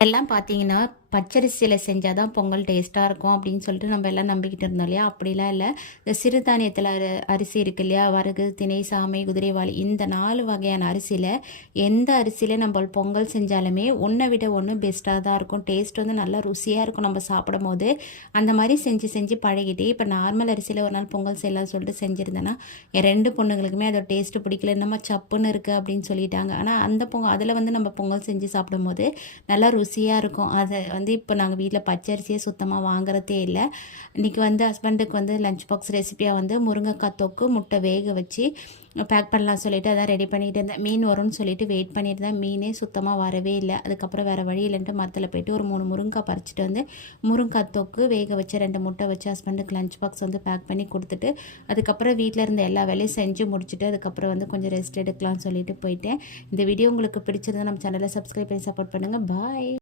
எல்லாம் பார்த்தீங்கன்னா, பச்சரிசியில செஞ்சா தான் பொங்கல் டேஸ்ட்டா இருக்கும் அப்படின்னு சொல்லிட்டு நம்ம எல்லாம் நம்பிக்கிட்டு இருந்தோம் இல்லையா? அப்படிலாம் இல்ல. இந்த சிறுதானியத்தில அரிசி இருக்கு இல்லையா? வரகு, திணை, சாமை, குதிரைவாலி இந்த 4 வகையான அரிசியில எந்த அரிசியில நம்ம பொங்கல் செஞ்சாலுமே ஒண்ண விட ஒண்ணு பெஸ்ட்டா தான் இருக்கும். டேஸ்ட் வந்து நல்லா ருசியா இருக்கும் நம்ம சாப்பிடும்போது. அந்த மாரி செஞ்சு செஞ்சு பழகிட்டு, இப்ப நார்மல் அரிசியில ஒரு நாள் பொங்கல் செய்யலாம்னு சொல்லிட்டு செஞ்சிருந்தேன்னா, என் 2 பொண்ணுங்களுக்குமே அதோட டேஸ்ட் பிடிக்கல. என்னம்மா சப்புன்னு இருக்கு அப்படின்னு சொல்லிட்டாங்க. ஆனா அந்த அதில வந்து நம்ம பொங்கல் செஞ்சு சாப்பிடும்போது நல்லா ருசியாக இருக்கும். அதை வந்து இப்போ நாங்கள் வீட்டில் பச்சரிசியே சுத்தமாக வாங்குறதே இல்லை. இன்றைக்கி வந்து ஹஸ்பண்டுக்கு வந்து லஞ்ச் பாக்ஸ் ரெசிபியாக வந்து முருங்கைக்காய் தொக்கு முட்டை வேக வச்சு பேக் பண்ணலாம் சொல்லிவிட்டு அதான் ரெடி பண்ணிகிட்டு இருந்தேன். மீன் வரும்னு சொல்லிட்டு வெயிட் பண்ணிட்டு இருந்தேன். மீனே சுத்தமாக வரவே இல்லை. அதுக்கப்புறம் வேறு வழி இல்லைன்ட்டு மரத்தில் போய்ட்டு ஒரு 3 முருங்கைக்காய் பறிச்சிட்டு வந்து முருங்கைக்காய் தொக்கு வேக வச்சு 2 முட்டை வச்சு ஹஸ்பண்டுக்கு லஞ்ச் பாக்ஸ் வந்து பேக் பண்ணி கொடுத்துட்டு அதுக்கப்புறம் வீட்டில் இருந்த எல்லா வேலையும் செஞ்சு முடிச்சுட்டு அதுக்கப்புறம் வந்து கொஞ்சம் ரெஸ்ட் எடுக்கலாம்னு சொல்லிட்டு போயிட்டேன். இந்த வீடியோ உங்களுக்கு பிடிச்சிருந்தா நம்ம சேனலை சப்ஸ்கிரைப் பண்ணி சப்போர்ட் பண்ணுங்கள். பாய்.